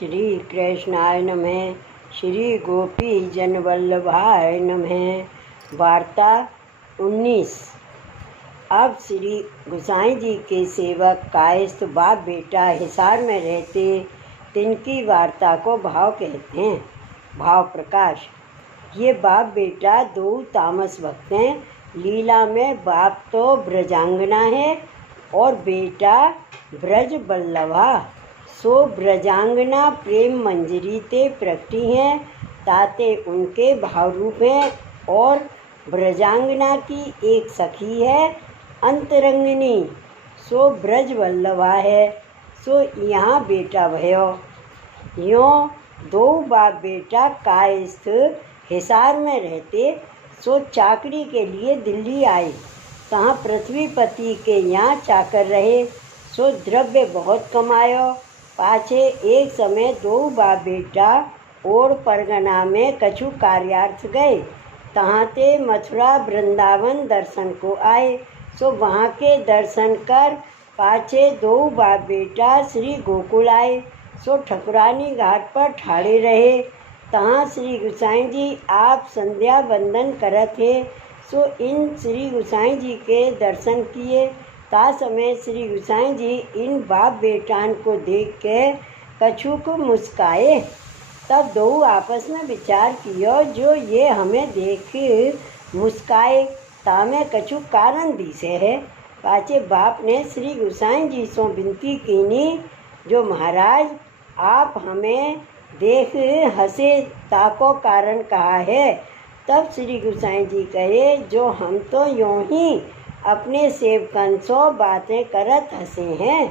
श्री कृष्णाय नमः। श्री गोपी जन वल्लभाय नमः। वार्ता 19। अब श्री गोसाई जी के सेवक कायस्थ बाप बेटा हिसार में रहते, तिनकी वार्ता को भाव कहते हैं। भाव प्रकाश। ये बाप बेटा दो तामस भक्त हैं। लीला में बाप तो ब्रजांगना है और बेटा ब्रज बल्लभा। सो ब्रजांगना प्रेम मंजरी ते प्रकटी हैं, ताते उनके भाव रूप हैं। और ब्रजांगना की एक सखी है अंतरंगिनी, सो ब्रज वल्लभा है। सो यहाँ बेटा भयो। यों दो बाप बेटा कायस्थ हिसार में रहते, सो चाकरी के लिए दिल्ली आए। तहाँ पृथ्वीपति के यहाँ चाकर रहे, सो द्रव्य बहुत कमायो। पाछे एक समय दो बाप बेटा और परगना में कछु कार्यार्थ गए। तहाँ ते मथुरा वृंदावन दर्शन को आए। सो वहाँ के दर्शन कर पाछे दो बाप बेटा श्री गोकुल आए। सो ठकुरानी घाट पर ठाड़े रहे। तहाँ श्री गोसाई जी आप संध्या वंदन करत थे। सो इन श्री गोसाई जी के दर्शन किए। ता समय श्री गोसाई जी इन बाप बेटान को देख के कछुक मुस्काए। तब दो आपस में विचार कियो, जो ये हमें देख मुस्काए तामे कछु कारण दिसे है। पाछे बाप ने श्री गोसाई जी से विनती कीनी, जो महाराज आप हमें देख हंसे ताको कारण कहा है। तब श्री गोसाई जी कहे, जो हम तो यूँ ही अपने सेवकन सो बातें करत हंसे हैं।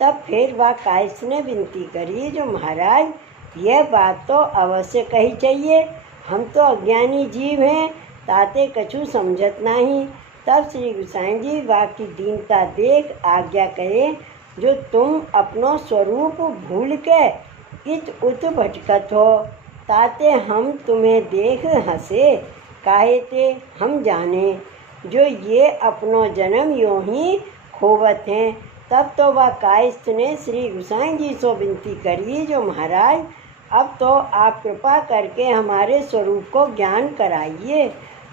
तब फिर वह कायस्थ ने विनती करी, जो महाराज यह बात तो अवश्य कही चाहिए, हम तो अज्ञानी जीव हैं, ताते कछु समझत नहीं। तब श्री गोसाई जी वह की दीनता देख आज्ञा करे, जो तुम अपनो स्वरूप भूल के इत उत भटकत हो, ताते हम तुम्हें देख हंसे। काहे ते हम जाने, जो ये अपनो जन्म यूँ ही खोवत हैं। तब तो वह कायस्थ ने श्री गोसाई जी से विनती करी, जो महाराज अब तो आप कृपा करके हमारे स्वरूप को ज्ञान कराइए,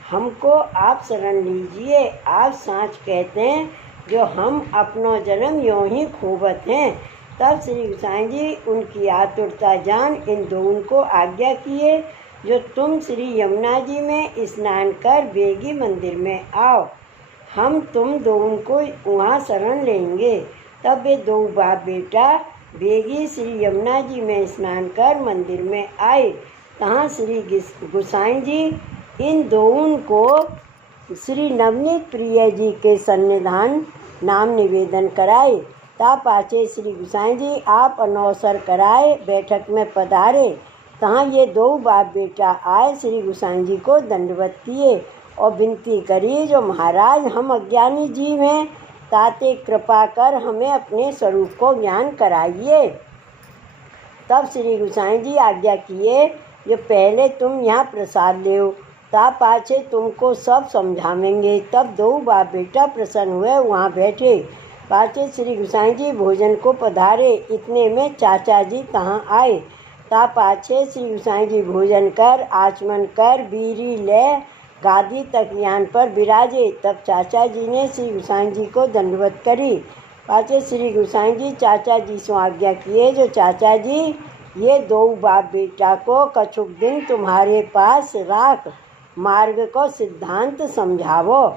हमको आप शरण लीजिए। आप साँच कहते हैं, जो हम अपनो जन्म यूँ ही खोवत हैं। तब श्री गोसाई जी उनकी आतुरता जान इन दोनों को आज्ञा किए, जो तुम श्री यमुना जी में स्नान कर बेगी मंदिर में आओ, हम तुम दोनों को वहाँ शरण लेंगे। तब वे दो बाप बेटा बेगी श्री यमुना जी में स्नान कर मंदिर में आए। तहाँ श्री गोसाई जी इन दोनों को श्री नवनीत प्रिय जी के सन्निधान नाम निवेदन कराए। ता पाछे श्री गोसाई जी आप अनौसर कराए बैठक में पधारे। तहाँ ये दो बाप बेटा आए, श्री गोसाई जी को दंडवत किए और विनती करी, जो महाराज हम अज्ञानी जीव हैं, ताते कृपा कर हमें अपने स्वरूप को ज्ञान कराइए। तब श्री गोसाई जी आज्ञा किए, जो पहले तुम यहाँ प्रसाद ले, ता पाछे तुमको सब समझावेंगे। तब दो बाप बेटा प्रसन्न हुए, वहाँ बैठे। पाछे श्री गोसाई जी भोजन को पधारे। इतने में चाचा जी तहाँ आए। ता पाछे श्री गोसाई जी भोजन कर आचमन कर बीरी ले गादी तक यान पर विराजे। तब चाचा जी ने श्री गोसाई जी को दंडवत करी। पाछे श्री गोसाई जी चाचा जी से आज्ञा किए, जो चाचा जी ये दो बाप बेटा को कछुक दिन तुम्हारे पास राख मार्ग को सिद्धांत समझावो।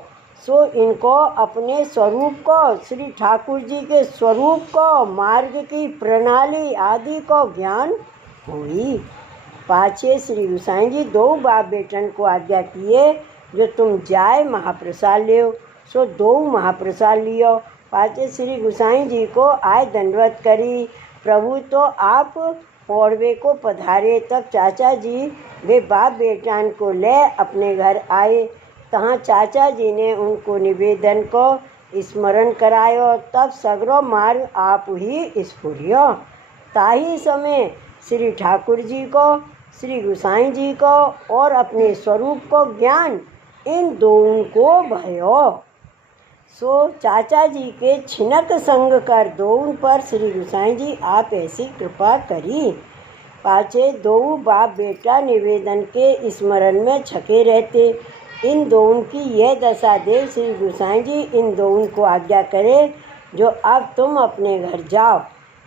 सो इनको अपने स्वरूप को, श्री ठाकुर जी के स्वरूप को, मार्ग की प्रणाली आदि को ज्ञान हुई। पाछे श्री गोसाई जी दो बाप बेटन को आज्ञा किए, जो तुम जाए महाप्रसाद लियो। सो दो महाप्रसाद लियो। पाछे श्री गोसाई जी को आय दंडवत करी, प्रभु तो आप पौड़वे को पधारे। तब चाचा जी वे बाप बेटान को ले अपने घर आए। तहाँ चाचा जी ने उनको निवेदन को स्मरण करायो। तब सगरो मार्ग आप ही स्फुरियो। ताही समय श्री ठाकुर जी को, श्री गोसाई जी को और अपने स्वरूप को ज्ञान इन दोनों को भयो। सो चाचा जी के छिनक संग कर दोनों पर श्री गोसाई जी आप ऐसी कृपा करी। पाछे दो बाप बेटा निवेदन के स्मरण में छके रहते। इन दोनों की यह दशा देख श्री गोसाई जी इन दोनों को आज्ञा करे जो अब तुम अपने घर जाओ,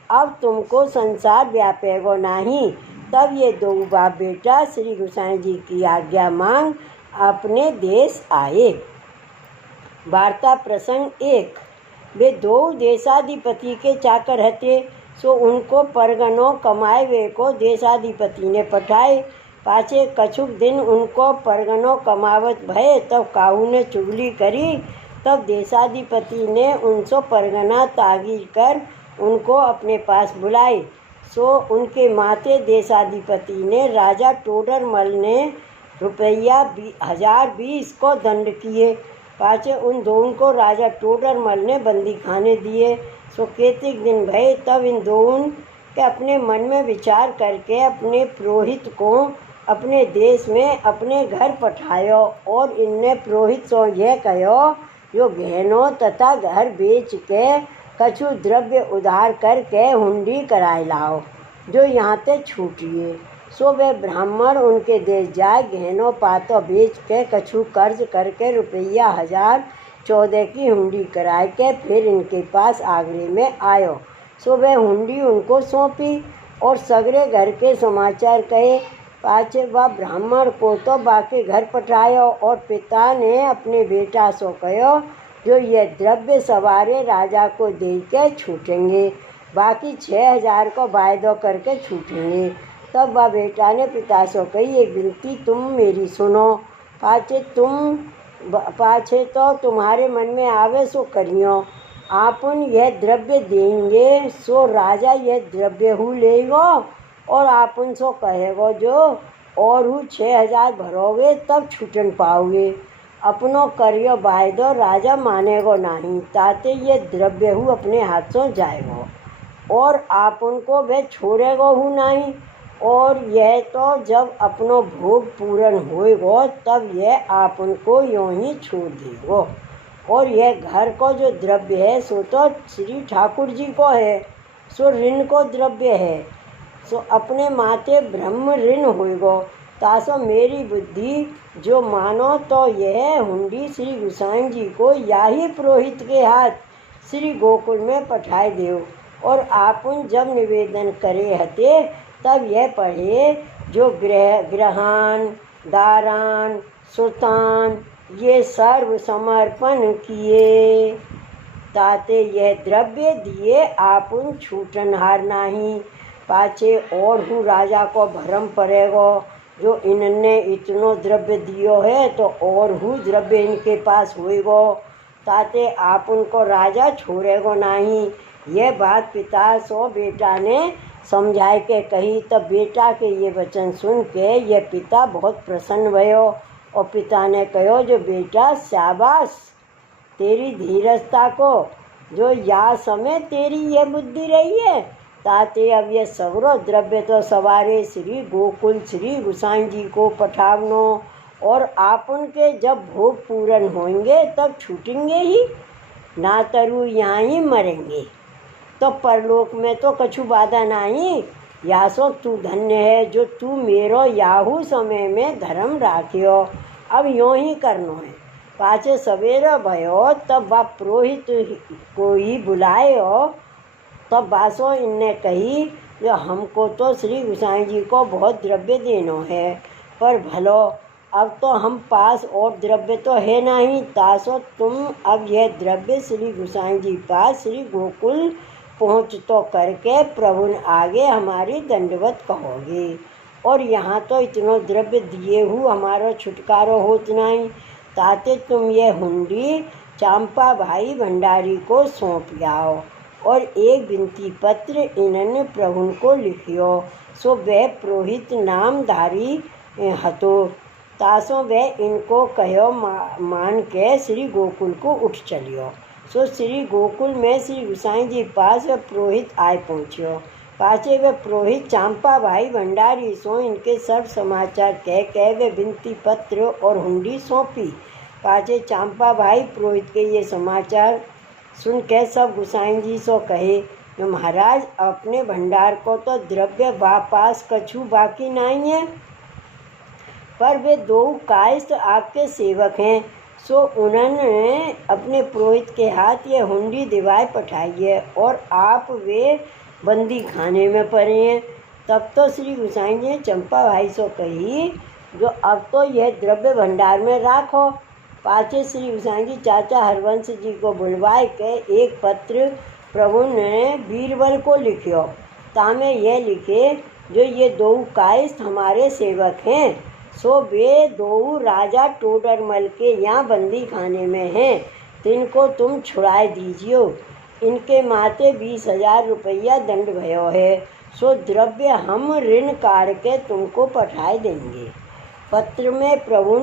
अब तुमको संसार व्यापेगो नहीं। तब ये दो बाप बेटा श्री गोसाई जी की आज्ञा मांग अपने देश आए। वार्ता प्रसंग 1। वे दो देशाधिपति के चाकर हते, सो उनको परगनों कमाए वे को देशाधिपति ने पठाए। पाछे कछुक दिन उनको परगनों कमावत भये, तब काहू ने चुगली करी। तब देशाधिपति ने उनसो परगना तागीर कर उनको अपने पास बुलाए। सो उनके माते देशाधिपति ने राजा टोडरमल ने ₹1020 को दंड किए। पाछे उन दोनों को राजा टोडरमल ने बंदी खाने दिए। सो केतिक दिन भये, तब इन दोनों के अपने मन में विचार करके अपने पुरोहित को अपने देश में अपने घर पठायो और इनने पुरोहित सो यह कहो जो गहनों तथा घर बेच के कछु द्रव्य उधार करके हुंडी कराए लाओ जो यहाँ ते छूटिए। सो वे ब्राह्मण उनके देश जाए, गहनों पातों बेच के कछु कर्ज करके ₹1014 की हुंडी कराए के फिर इनके पास आगरे में आयो। सो वे हुंडी उनको सौंपी और सगरे घर के समाचार कहे। पाछे वह ब्राह्मण को तो बाकी घर पठायो और पिता ने अपने बेटा सो कहो जो ये द्रव्य सवारे राजा को दे के छूटेंगे, बाकी 6000 को वायदो करके छूटेंगे। तब वह बेटा ने पिता से कही, एक विनती तुम मेरी सुनो, पाछे तो तुम्हारे मन में आवे सो करियो। आपन यह द्रव्य देंगे सो राजा यह द्रव्य हु लेगो और आपन सो कहेगो जो और हु 6000 भरोगे तब छूटन पाओगे। अपनो करियो वायदो राजा मानेगो नहीं, ताते ये द्रव्य हु अपने हाथों जाएगो और आपन को वह छोड़ेगो हु नहीं। और यह तो जब अपनो भोग पूर्ण होएगो तब यह आपन को यूँ ही छोड़ देगो। और यह घर को जो द्रव्य है सो तो श्री ठाकुर जी को है, सो ऋण को द्रव्य है, सो अपने माते ब्रह्म ऋण होएगो। तासो मेरी बुद्धि जो मानो तो यह हुंडी श्री गोसाई जी को या ही पुरोहित के हाथ श्री गोकुल में पठाए देव। और आपुन जब निवेदन करे हते तब यह पढ़े जो ग्रहान दारान सुतान ये सर्व समर्पण किए, ताते यह द्रव्य दिए आपुन छूटनहार नहीं। पाछे और हूँ राजा को भरम पड़ेगो जो इनने इतनो द्रव्य दियो है तो और हूँ द्रव्य इनके पास होएगो, ताते आपुन को राजा छोड़ेगो नहीं। यह बात पिता सो बेटा ने समझाए के कही। तब बेटा के ये वचन सुन के ये पिता बहुत प्रसन्न भयो और पिता ने कहो जो बेटा शाबाश तेरी धीरजता को, जो या समय तेरी ये बुद्धि रही है, ताते अब ये सगरो द्रव्य तो सवारे श्री गोकुल श्री गोसाई जी को पठावनो और आपुन के जब भोग पूर्ण होंगे तब छूटेंगे ही, ना तरु यहाँ ही मरेंगे तो परलोक में तो कछु बाधा नहीं। यासो तू धन्य है जो तू मेरो याहू समय में धर्म राखियो, अब यूँ ही करनो है। पाछे सवेरे भयो तब वह पुरोहित को ही बुलायो। तब बासो इनने कही जो हमको तो श्री गोसाई जी को बहुत द्रव्य देनो है, पर भलो अब तो हम पास और द्रव्य तो है नहीं, तासो तुम अब यह द्रव्य श्री गोसाई जी पास श्री गोकुल पहुँच तो करके प्रभु आगे हमारी दंडवत कहोगे। और यहाँ तो इतनो द्रव्य दिए हूँ हमारो छुटकारो होत नहीं, ताते तुम ये हुंडी चांपा भाई भंडारी को सौंप जाओ और एक विनती पत्र इन्होंने प्रभु को लिखियो। सो वह पुरोहित नामधारी हतो, तासो वह इनको कहो मान के श्री गोकुल को उठ चलियो। सो श्री गोकुल में श्री गोसाई जी पास वह पुरोहित आए पहुँचियो। पाछे वे पुरोहित चांपा भाई भंडारी सो इनके सब समाचार कह वे विनती पत्र और हुंडी सौंपी। पाछे चांपा भाई पुरोहित के ये समाचार सुन के सब गोसाई जी सो कहे जो महाराज अपने भंडार को तो द्रव्य वापास कछु बाकी नहीं है, पर वे दो कायस्थ आपके सेवक हैं, सो उन्होंने अपने पुरोहित के हाथ ये हुंडी दिवाई पठाई है और आप वे बंदी खाने में पड़े हैं। तब तो श्री गोसाई जी ने चंपा भाई से कही, जो अब तो यह द्रव्य भंडार में राखो। पाछे श्री गोसाई जी चाचा हरवंश जी को बुलवाए के एक पत्र प्रभु ने बीरबल को लिखियो। तामे यह लिखे, जो ये दो कायस्थ हमारे सेवक हैं, सो वे दो राजा टोडरमल के यहाँ बंदी खाने में हैं, तिनको तुम छुड़ाए दीजियो। इनके माथे 20,000 रुपया दंड भयो है, सो द्रव्य हम ऋण काट के तुमको पठाए देंगे। पत्र में प्रभु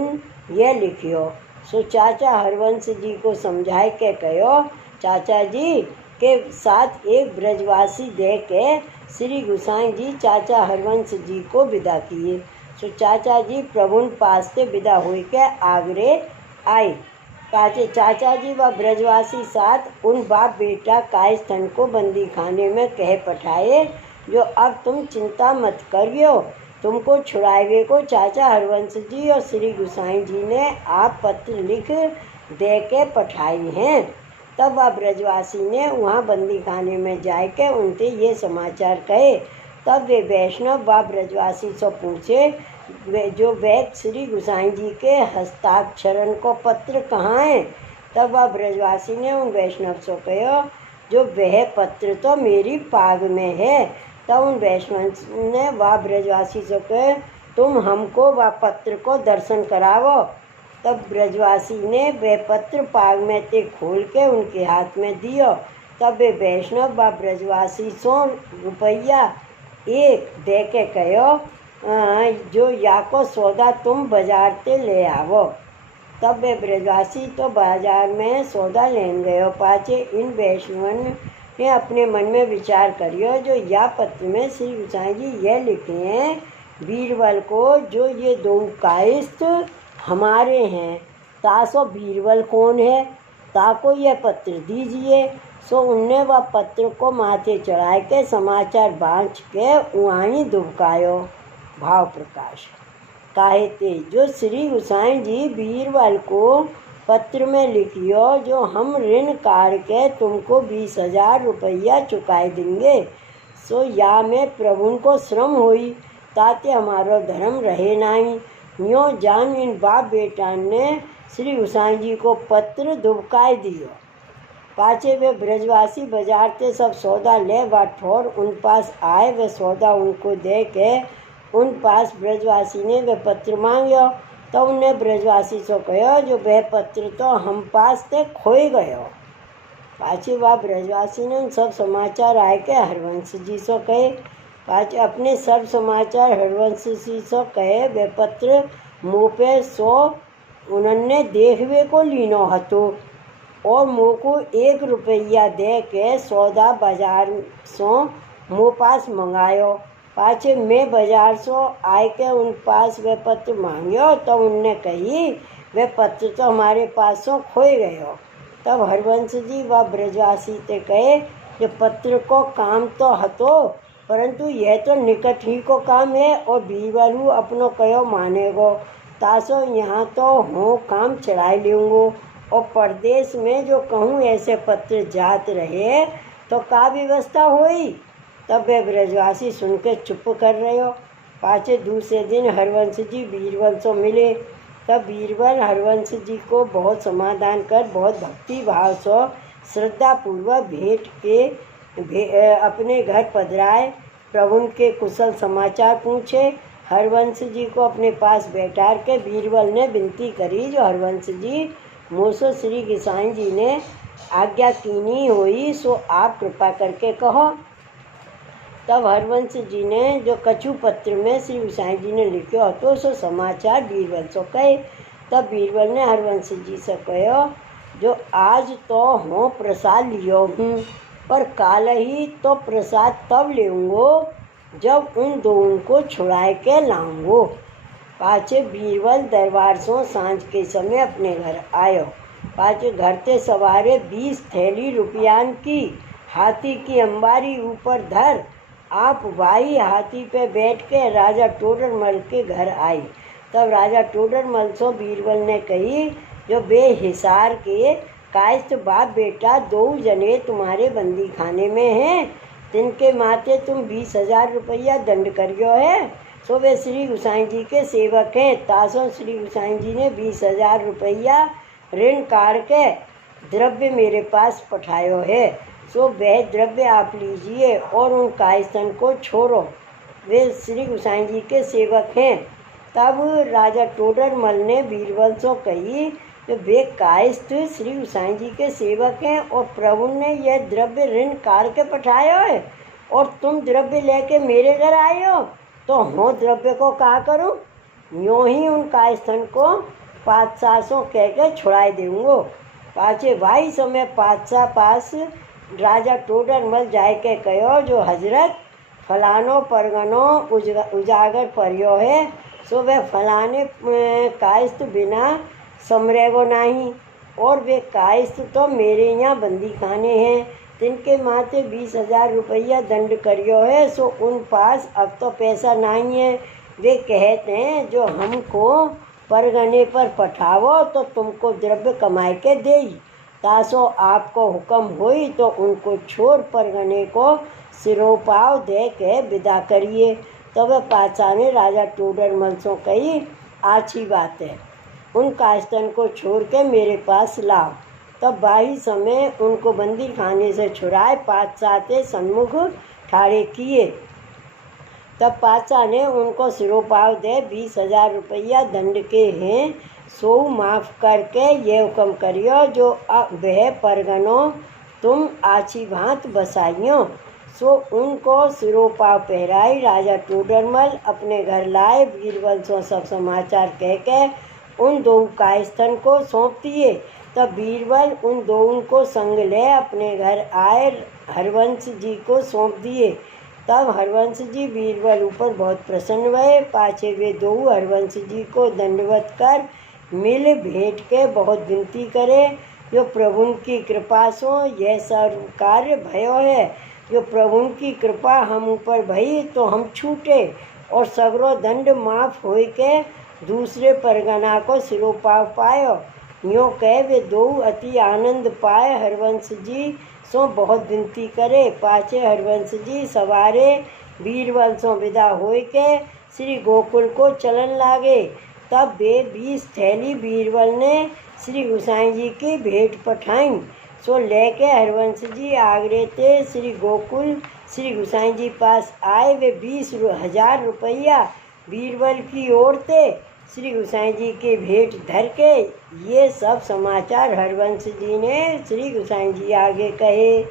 यह लिखियो। सो चाचा हरवंश जी को समझाए के कहो, चाचा जी के साथ एक ब्रजवासी दे के श्री गोसाई जी चाचा हरवंश जी को विदा किए। सो चाचा जी प्रभु पास से विदा हुई के आगरे आए। पाचे चाचा जी व ब्रजवासी साथ उन बाप बेटा कायस्थन को बंदी खाने में कह पठाए, जो अब तुम चिंता मत करियो, तुमको छुड़ाए को चाचा हरवंश जी और श्री गोसाई जी ने आप पत्र लिख दे के पठाई हैं। तब वह ब्रजवासी ने वहाँ बंदी खाने में जाके उनसे ये समाचार कहे। तब वे वैष्णव व ब्रजवासी से पूछे, जो वैद श्री गोसाई जी के हस्ताक्षरण को पत्र कहाँ है। तब वह ब्रजवासी ने उन वैष्णव से कहो, जो वह पत्र तो मेरी पाग में है। तब उन वैष्णव ने वह ब्रजवासी से कहे, तुम हमको वह पत्र को दर्शन करावो। तब ब्रजवासी ने वह पत्र पाग में ते खोल के उनके हाथ में दियो। तब वे वैष्णव व ब्रजवासी 100 रुपया एक दे के कहो, जो या को सौदा तुम बाजार से ले आवो। तब वे ब्रजवासी तो बाजार में सौदा लेन गयो। पाछे इन वैष्णवन ने अपने मन में विचार करियो, जो या पत्र में श्री गोसाई जी यह लिखे हैं बीरबल को, जो ये दो कायस्थ हमारे हैं, तासो बीरबल कौन है, ताको यह पत्र दीजिए। सो उनने वह पत्र को माथे चढ़ाए के समाचार बाँच के वहीं दुबकायो। भाव प्रकाश काहे ते, जो श्री गोसाई जी बीरबल को पत्र में लिखियो, जो हम ऋण काट के तुमको 20,000 रुपया चुकाए देंगे। सो या में प्रभु को श्रम हुई, ताते हमारो धर्म रहे नहीं। यो जान इन बाप बेटा ने श्री गोसाई जी को पत्र दुबकाए दियो। पाछे वे ब्रजवासी बाजार से सब सौदा ले व ठोर उन पास आए। वे सौदा उनको दे के उन पास ब्रजवासी ने वे पत्र मांगियो। तो उन्हें ब्रजवासी से कहो, जो वह पत्र तो हम पास से खोई गयो। पाछे वह ब्रजवासी ने उन सब समाचार आए के हरवंश जी से कहे। पाछे अपने सब समाचार हरवंश जी से कहे। वे पत्र मुँह पे सो उन्होंने देखवे को लीनो हतो और मुँह को 1 रुपया दे के सौदा बाजार सो मुँह पास मंगायो। पाछे मैं बाजार सो आए के उन पास वे पत्र मांगियो। तो उनने कही, वे पत्र तो हमारे पास सो खोए गयो। तब हरवंश जी व ब्रजवासी ते कहे, कि पत्र को काम तो हतो, परंतु यह तो निकट ही को काम है और बीरबलू अपनो कहो मानेगो। तासो यहाँ तो हो काम चढ़ाई लूँगो और परदेश में जो कहूँ ऐसे पत्र जात रहे तो का व्यवस्था हुई। तब वे ब्रजवासी सुन के चुप कर रहे हो। पाछे दूसरे दिन हरवंश जी बीरबल से मिले। तब बीरबल हरवंश जी को बहुत समाधान कर बहुत भक्ति भाव से श्रद्धापूर्वक भेंट के अपने घर पधराए। प्रभु के कुशल समाचार पूछे। हरवंश जी को अपने पास बैठार के बीरबल ने विनती करी, जो हरवंश जी मुझसे श्री गोसाई जी ने आज्ञा कीनी हुई, सो आप कृपा करके कहो। तब हरवंश जी ने जो कछु पत्र में श्री गोसाई जी ने लिखो तो सो समाचार बीरबल से कहे। तब बीरबल ने हरवंश जी से कहो, जो आज तो हो प्रसाद लियो हूँ, पर काल ही तो प्रसाद तब लेऊँगो जब उन दोनों को छुड़ाए के लाऊंगो। पाछे बीरबल दरबार से सांझ के समय अपने घर आयो। पाछे घर ते सवारे 20 थैली रुपयान की हाथी की अंबारी ऊपर धर। आप भाई हाथी पे बैठ के राजा टोडरमल के घर आई। तब राजा टोडरमल से बीरबल ने कही, जो बेहिसार के कायस्थ बाप बेटा 2 जने तुम्हारे बंदी खाने में हैं, तिनके माथे तुम 20,000 रुपया दंड करियो है। सो वे श्री गुसाई जी के सेवक हैं। तासो श्री गुसाई जी ने 20,000 रुपया ऋण काट के द्रव्य मेरे पास पठायो है। सो वह द्रव्य आप लीजिए और उन कायस्थन को छोड़ो, वे श्री गुसाई जी के सेवक हैं। तब राजा टोडरमल ने बीरबल से कही, तो वे कायस्थ श्री गुसाई जी के सेवक हैं और प्रभु ने यह द्रव्य ऋण काट के पठाया है और तुम द्रव्य लेके मेरे घर आए हो, तो हो द्रव्य को क्या करूं? यूँ ही उन कायस्थन को पातशाह कह के छुड़ाई दूंगो। पाचे भाई समय पातशाह पास राजा टोडरमल जाए के कहो, जो हजरत फलानो परगनो उजागर परियो है, सो वे फलाने कायस्थ बिना समरेगो नहीं, और वे कायस्थ तो मेरे यहाँ बंदी खाने हैं, जिनके माथे 20,000 रुपया दंड करियो है। सो उन पास अब तो पैसा नहीं है। वे कहते हैं, जो हमको परगने पर पठावो तो तुमको द्रव्य कमाए के देई। तासो आपको हुक्म हुई तो उनको छोड़ परगने को सिरोपाव दे के विदा करिए। तब पातशाह ने राजा टोडरमल से कही, अच्छी बात है, उन कायस्थन को छोड़ के मेरे पास लाओ। तब बाही समय उनको बंदी खाने से छुड़ाए पातशाह के सन्मुख ठाड़े किए। तब पातशाह ने उनको सिरोपाव दे 20,000 रुपया दंड के हैं, सो माफ़ करके ये हुक्म करियो, जो वह परगनों तुम आछी भांत बसाइयो। सो उनको सिरोपाव पहराई राजा टोडरमल अपने घर लाए। बीरबल से सब समाचार कह के उन 2 कायस्थन को सौंप दिए। तब बीरबल उन 2 को संग ले अपने घर आए, हरवंश जी को सौंप दिए। तब हरवंश जी बीरबल ऊपर बहुत प्रसन्न हुए। पाछे वे 2 हरवंश जी को दंडवत कर मिल भेंट के बहुत विनती करे, जो प्रभु की कृपा सो यह सर्व कार्य भयो है। जो प्रभु की कृपा हम ऊपर भई तो हम छूटे और सगरो दंड माफ होई के दूसरे परगना को सिरोपाव पायो। यूँ कह वे 2 अति आनंद पाए। हरवंश जी सो बहुत विनती करे। पाछे हरवंश जी सवारे बीरबल सो विदा होई के श्री गोकुल को चलन लागे। तब वे 20 थैली बीरबल ने श्री गुसाई जी की भेंट पठाई। सो लेके हरवंश जी आगरे ते श्री गोकुल श्री गुसाई जी पास आए। वे 20,000 रुपया बीरबल की ओर थे श्री गुसाई जी के भेंट धर के। ये सब समाचार हरवंश जी ने श्री गुसाई जी आगे कहे।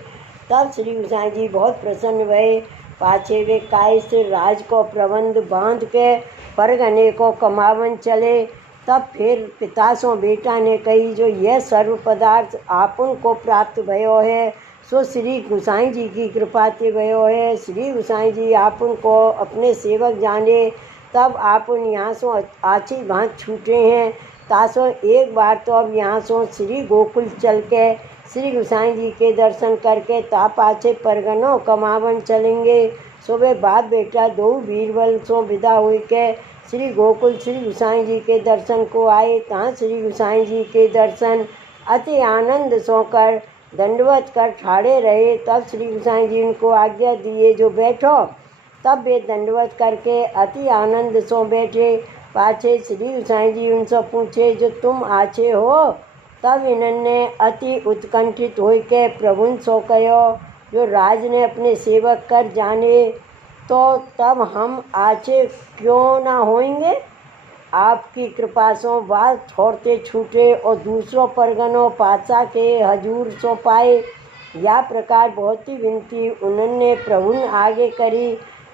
तब श्री गुसाई जी बहुत प्रसन्न हुए। पाछे वे कायस्थ राज को प्रबंध बांध के परगने को कमावन चले। तब फिर पिता सो बेटा ने कही, जो यह सर्व पदार्थ आपन को प्राप्त भयो है, सो श्री गुसाई जी की कृपा ते भयो है। श्री गुसाई जी आपन को अपने सेवक जाने, तब आपन यहाँ सो आछी भांत छूटे हैं। तासो एक बार तो अब यहाँ सो श्री गोकुल चल के श्री गुसाई जी के दर्शन करके ता पाछे परगनों कमावन चलेंगे। सो वे बाप बेटा 2 बीरबल सो विदा हुई के श्री गोकुल श्री गुसाई जी के दर्शन को आए। तहाँ श्री गुसाई जी के दर्शन अति आनंद सो कर दंडवत कर ठाड़े रहे। तब श्री गुसाई जी उनको आज्ञा दिए, जो बैठो। तब वे दंडवत करके अति आनंद सो बैठे। पाछे श्री गुसाई जी उनसे पूछे, जो तुम आछे हो? तब इन्होंने अति उत्कंठित हो के प्रभु सो कहो, जो राज ने अपने सेवक कर जाने, तो तब हम आछे क्यों ना होंगे? आपकी कृपा सो बात छोड़ते छूटे और दूसरों परगनों पातशाह के हजूर सो पाए। या प्रकार बहुत ही विनती उन्होंने प्रभु आगे करी।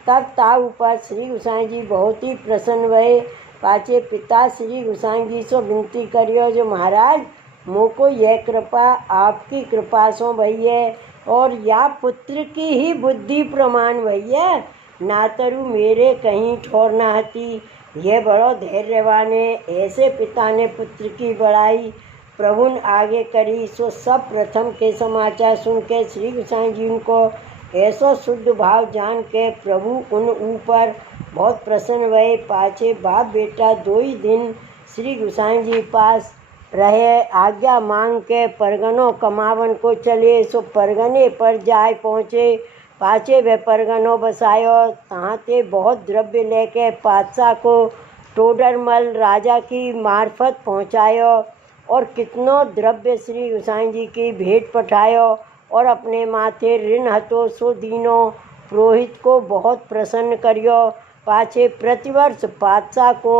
तब ता ऊपर श्री गुसाई जी बहुत ही प्रसन्न हुए। पाछे पिता श्री गुसाई जी सो विनती करियो, जो महाराज मोको यह कृपा आपकी कृपा सो भई है, और या पुत्र की ही बुद्धि प्रमाण भई है, नातरु मेरे कहीं ठोर न हती। यह बड़ो धैर्यवान है। ऐसे पिता ने पुत्र की बड़ाई। प्रभु ने आगे करी। सो सब प्रथम के समाचार सुन के श्री गोसाई जी उनको ऐसा शुद्ध भाव जान के प्रभु उन ऊपर बहुत प्रसन्न हुए। पाछे बाप बेटा 2 ही दिन श्री गोसाई जी पास रहे। आज्ञा मांग के परगनों कमावन को चले। सो परगने पर जाए पहुँचे। पाछे वे परगनों बसायो। तहाँ ते बहुत द्रव्य लेके पातशाह को टोडरमल राजा की मार्फत पहुँचायो और कितनो द्रव्य श्री गोसाई जी की भेंट पठायो और अपने माथे ऋण हतो सो दीनो पुरोहित को बहुत प्रसन्न करियो। पाछे प्रतिवर्ष पातशाह को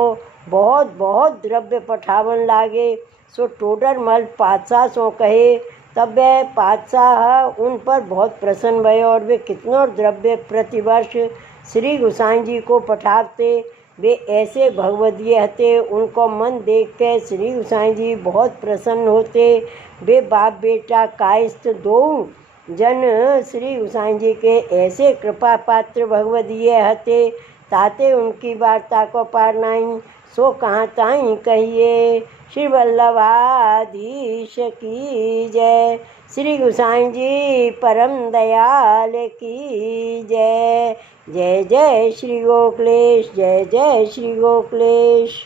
बहुत बहुत द्रव्य पठावन लागे। सो टोडरमल पातशाह सो कहे। तब वे पातशाह उन पर बहुत प्रसन्न भये और वे कितनो द्रव्य प्रतिवर्ष श्री गोसाई जी को पठावते। वे ऐसे भगवदीय हते। उनको मन देख के श्री गोसाई जी बहुत प्रसन्न होते। वे बाप बेटा कायस्थ 2 जन श्री गोसाई जी के ऐसे कृपा पात्र भगवदीय हते। ताते उनकी वार्ता को पार नहीं। सो कहाँ ताई कहिए। श्री वल्लभाधीश की जय। श्री गोसाई जी परम दयाल की जय। जय जय श्री गोकुलेश। जय जय श्री गोकुलेश।